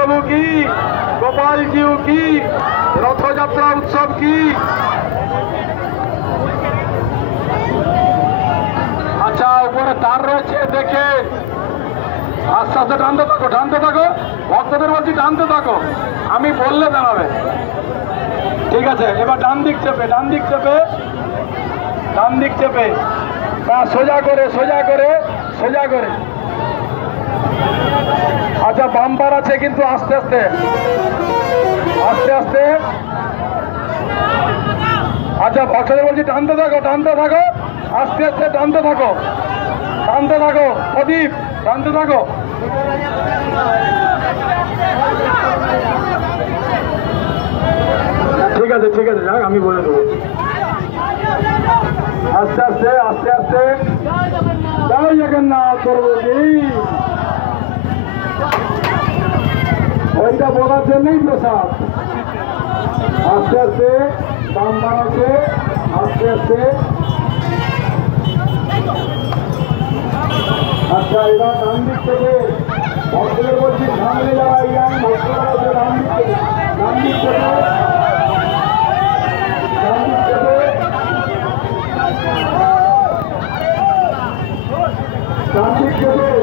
প্রভু কি, গোপাল জিউ কি, রথযাত্রা উৎসব কি। আচ্ছা, উপরে তার রয়েছে দেখে আস্তে আস্তে টানতে থাকো, টানতে থাকো। ভক্তদের বলছি টানতে থাকো, আমি বললে দাঁড়াবে। ঠিক আছে, এবার ডান দিক চেপে, ডান দিক চেপে, ডান দিক চেপে, সোজা করে, সোজা করে, সোজা করে। আচ্ছা, বাম্পার আছে কিন্তু আস্তে আস্তে, আস্তে আস্তে। আচ্ছা, ভক্তদের বলছি টানতে থাকো, টানতে থাকো, আস্তে আস্তে টানতে থাকো, টানতে থাকো। প্রদীপ টানতে থাকো। ঠিক আছে, ঠিক আছে, যাক আমি বলে দেবো। আস্তে আস্তে, আস্তে আস্তে। জয় জগন্নাথ প্রভু কি। ওইটা বলার জন্যই প্রসাদ। আস্তে আস্তে দাম বাড়াচ্ছে, আস্তে আস্তে। আচ্ছা, এবার ডান দিক থেকে ভক্তদের বলছি সামনে যাওয়া, ইয়াং ভক্তরা আছে ডান দিক থেকে, ডান দিক থেকে, ডান দিক থেকে, ডান দিক থেকে।